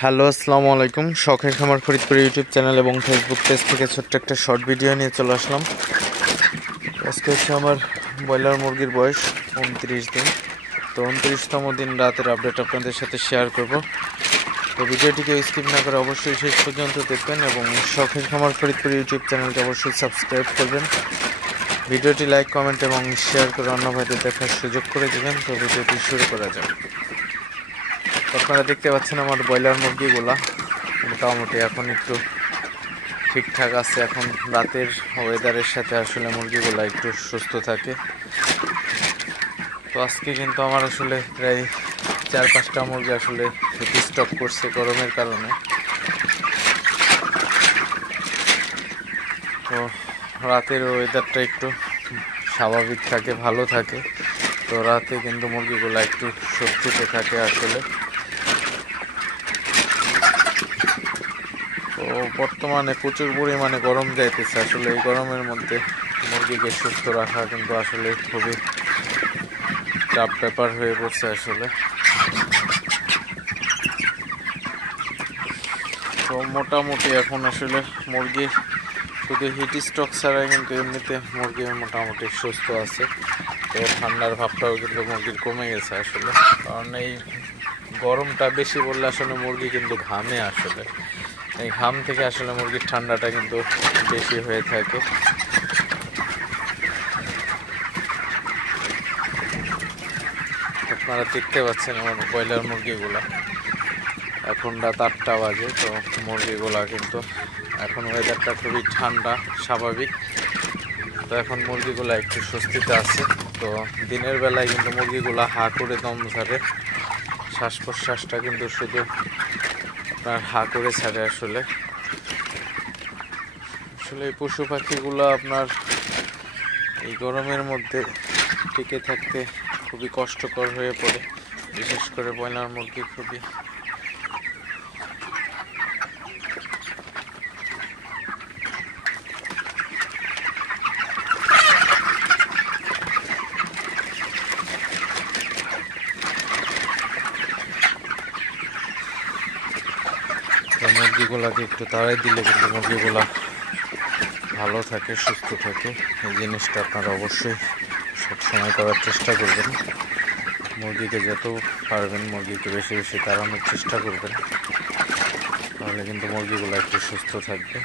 Hello, আসসালামু আলাইকুম। শখের খামার ফরিদপুর ইউটিউব চ্যানেল এবং ফেসবুক পেজ থেকে ছোট্ট একটা শর্ট ভিডিও নিয়ে চলে আসলাম। আজকে হচ্ছে আমার ব্রয়লার মুরগির বয়স 29 দিন। তো 29তম দিন রাতের আপডেট আপনাদের সাথে শেয়ার করব। তো ভিডিওটিকে স্কিপ না করে অবশ্যই শেষ পর্যন্ত দেখবেন এবং শখের খামার ফরিদপুর ইউটিউব চ্যানেলটি অবশ্যই সাবস্ক্রাইব করবেন। ভিডিওটি লাইক, কমেন্ট এবং শেয়ার করে অন্য ভাইদের দেখার সুযোগ করে দেবেন। তো ভিডিওটি শুরু করা যাক। আপনারা দেখতে পাচ্ছেন আমার ব্রয়লার মুরগিগুলা মোটামুটি এখন একটু ঠিকঠাক আছে। এখন রাতের ওয়েদারের সাথে আসলে মুরগিগুলা একটু সুস্থ থাকে। তো আজকে কিন্তু আমার আসলে প্রায় 4-5টা মুরগি আসলে স্টক করছে গরমের কারণে। তো রাতের ওয়েদারটা একটু স্বাভাবিক থাকে, ভালো থাকে। তো রাতে কিন্তু মুরগিগুলা একটু স্বস্তিতে থাকে আসলে। তো বর্তমানে প্রচুর পরিমাণে গরম যাইতেছে। আসলে এই গরমের মধ্যে মুরগিকে সুস্থ রাখা কিন্তু আসলে খুবই টাফ ব্যাপার হয়ে পড়ছে আসলে। তো মোটামুটি এখন আসলে মুরগি শুধু হিট স্ট্রোক ছাড়াই কিন্তু এমনিতে মুরগি মোটামুটি সুস্থ আছে। তো ঠান্ডার ভাবটাও কিন্তু মুরগির কমে গেছে আসলে, কারণ এই গরমটা বেশি বললে আসলে মুরগি কিন্তু ঘামে আসলে। এই ঘাম থেকে আসলে মুরগির ঠান্ডাটা কিন্তু বেশি হয়ে থাকে। আপনারা দেখতে পাচ্ছেন আমার ব্রয়লার মুরগিগুলা, এখন রাত 8টা বাজে। তো মুরগিগুলা কিন্তু এখন ওয়েদারটা খুবই ঠান্ডা, স্বাভাবিক। তো এখন মুরগিগুলা একটু স্বস্তিতে আছে। তো দিনের বেলায় কিন্তু মুরগিগুলা হা করে দম ছাড়ে, শ্বাস প্রশ্বাসটা কিন্তু শুধু আপনার হা করে ছাড়ে আসলে। এই পশু পাখিগুলো আপনার এই গরমের মধ্যে টিকে থাকতে খুবই কষ্টকর হয়ে পড়ে, বিশেষ করে ব্রয়লার মুরগি খুবই। মুরগিগুলাকে একটু তাড়াই দিলে কিন্তু মুরগিগুলা ভালো থাকে, সুস্থ থাকে। এই জিনিসটা আপনারা অবশ্যই সবসময় করার চেষ্টা করবেন। মুরগিকে যত পারবেন মুরগিকে বেশি বেশি তাড়ানোর চেষ্টা করবেন, তাহলে কিন্তু মুরগিগুলো একটু সুস্থ থাকবে।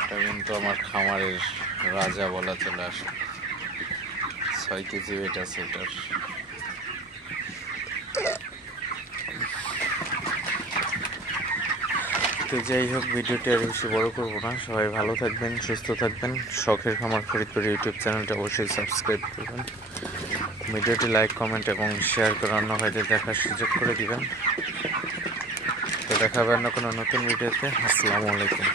এটা কিন্তু আমার খামারের রাজা বলা চলে আসে। 6 কেজি ওয়েট আছে এটার। তো যাই হোক, ভিডিওটি আর বেশি বড় করবো না। সবাই ভালো থাকবেন, সুস্থ থাকবেন। শখের খামার ফরিদপুর ইউটিউব চ্যানেলটা অবশ্যই সাবস্ক্রাইব করবেন। ভিডিওটি লাইক, কমেন্ট এবং শেয়ার করে অন্য ভাইদের দেখার সুযোগ করে দিবেন। তো দেখা হবে অন্য কোনো নতুন ভিডিওতে। আসসালামু আলাইকুম।